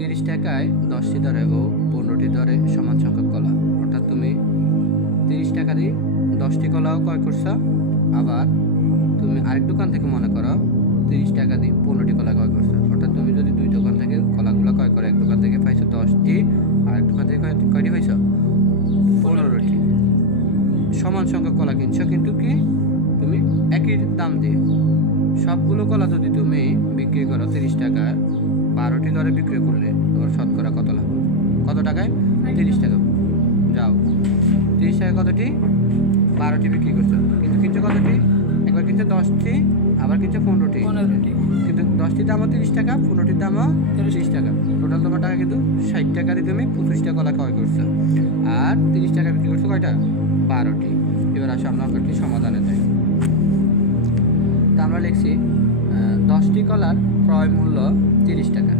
30 টাকায় 10টি দরে ও 15টি দরে সমান সংখ্যক কলা, অর্থাৎ তুমি 30 টাকা দিয়ে 10টি কলাও ক্রয় করছো। আবার তুমি আরেক দোকান থেকে মনে করো 30 টাকা দিয়ে 15টি কলা ক্রয় করছো, অর্থাৎ তুমি যদি দুই দোকান থেকে কলাগুলো ক্রয় করো, এক দোকান থেকে পাইছো 10টি, আর এক দোকান থেকে কয়টি পাইছো? 15টি। সমান সংখ্যক কলা কিনছো, কিন্তু কি তুমি একই দাম দিয়ে। সবগুলো কলা যদি তুমি বিক্রি করো 30 টাকা, 12টি দরে বিক্রি করলে তোমার শতকরা কত লাভ? কত টাকায়? 30 টাকা। যাও, 30 টাকা কতটি? 12টি বিক্রি করছো, কিন্তু কিনছো কতটি? একবার কিনছো 10টি, আবার কিনছো 15টি। কিন্তু 10টির দামও 30 টাকা, 15টির দামও 30 টাকা। টোটাল তোমার টাকা কিন্তু 60 টাকা দিয়ে তুমি 25টা কলা ক্রয় করছো, আর 30 টাকা বিক্রি করছো কয়টা? 12টি। এবার আসো আমরা অঙ্কটি সমাধানে যাই। তা আমরা লিখছি 10টি কলার ক্রয় মূল্য 30 টাকা।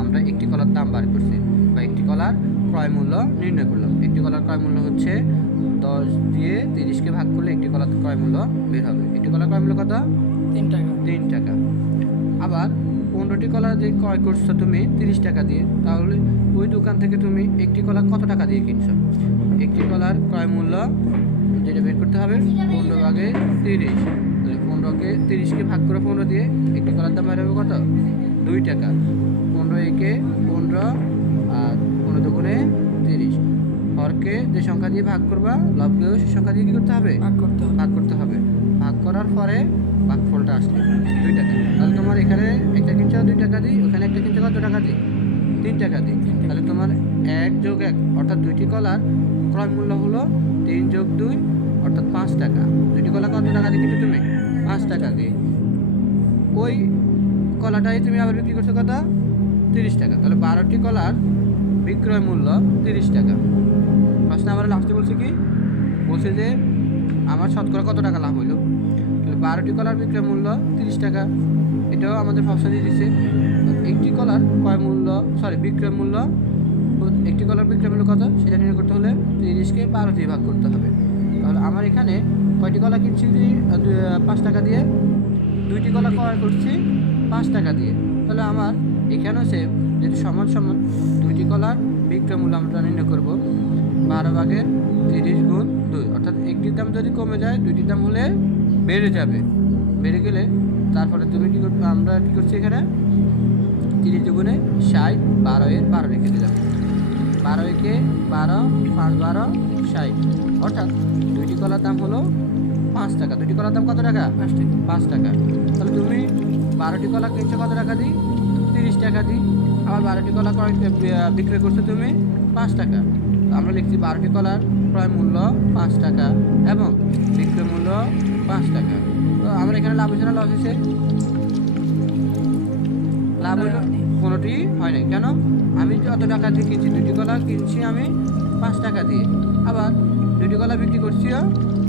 আমরা একটি কলার দাম বার করছি, বা একটি কলার ক্রয় মূল্য নির্ণয় করলাম। একটি কলার ক্রয় মূল্য হচ্ছে 10 দিয়ে 30কে ভাগ করলে একটি কলার ক্রয় মূল্য বের হবে। একটি কলার ক্রয় মূল্য কত? 3 টাকা। 3 টাকা। আবার 15টি কলা যে ক্রয় করছো তুমি 30 টাকা দিয়ে, তাহলে ওই দোকান থেকে তুমি একটি কলা কত টাকা দিয়ে কিনছো? একটি কলার ক্রয় মূল্য যেটা বের করতে হবে 15 ভাগে 30, 15কে 30কে ভাগ করে 15 দিয়ে একটি কলার দাম বের হবে কত? 2 টাকা। 15 একে 15, আর 15 দুগুণে 30। হরকে যে সংখ্যা দিয়ে ভাগ করবা, লবকেও সেই সংখ্যা দিয়ে কী করতে হবে? ভাগ করতে হবে। ভাগ করার পরে ভাগফলটা আসলে 2 টাকা। তাহলে তোমার এখানে একটা কিনছো 2 টাকা দিই, ওখানে একটা কিনছো কত টাকা দিই? 3 টাকা দিই। তাহলে তোমার 1 যোগ 1 অর্থাৎ 2টি কলার ক্রয় মূল্য হলো 3 যোগ 2 অর্থাৎ 5 টাকা। 2টি কলা কত টাকা দিয়ে কিনছো তুমি? 5 টাকা দিয়ে। ওই কলাটাই তুমি আবার বিক্রি করছো কত? 30 টাকা। তাহলে 12টি কলার বিক্রয় মূল্য 30 টাকা। প্রশ্ন আমরা লাস্টে বলছে কি? বলছে যে আমার শতকরা কত টাকা লাভ হইলো? তাহলে 12টি কলার বিক্রয় মূল্য 30 টাকা। এটাও আমাদের প্রশ্নে দিচ্ছে। একটি কলার বিক্রয় মূল্য, একটি কলার বিক্রয় মূল্য কত সেটা নির্ণয় করতে হলে 30কে 12 দিয়ে ভাগ করতে হবে। তাহলে আমার এখানে কয়টি কলা কিনছি? 5 টাকা দিয়ে। 2টি কলা ক্রয় করছি 5 টাকা দিয়ে। তাহলে আমার এখানেও সেম, যেহেতু সমান সমান 2টি কলার বিক্রয় মূল্য আমরা নির্ণয় করব 12 ভাগে 30 গুণ 2, অর্থাৎ একটির দাম যদি কমে যায় 2টির দাম হলে বেড়ে যাবে। বেড়ে গেলে তারপরে তুমি কী করবে? আমরা কী করছি এখানে 30 দুগুণে 60, 12 এর 12 রেখে দিলাম। 12 একে 12, 5 12 60, অর্থাৎ 2টি কলার দাম হলো 5 টাকা। 2টি কলার দাম কত টাকা? 5 টাকা। তাহলে তুমি 12টি কলা কিনছো কত টাকা দিই? 30 টাকা দিই। আবার 12টি কলা বিক্রয় করছো তুমি 5 টাকা। আমরা লিখছি 12টি কলার ক্রয় মূল্য 5 টাকা এবং বিক্রয় মূল্য 5 টাকা। তো আমরা এখানে লাভ হয়েছে না লস হয়েছে? লাভ হইল, কোনোটি হয় নাই। কেন? আমি যত টাকা দিয়ে কিনছি, 2টি কলা কিনছি আমি 5 টাকা দিয়ে, আবার 2টি কলা বিক্রি করছিও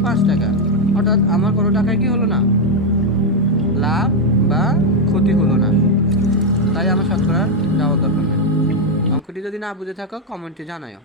5 টাকা, অর্থাৎ আমার কোনো টাকায় কি হলো না? লাভ বা ক্ষতি হলো না। তাই আমার শতকরা যাওয়ার দরকার নেই। অঙ্কটি যদি না বুঝে থাকো কমেন্টে জানাও।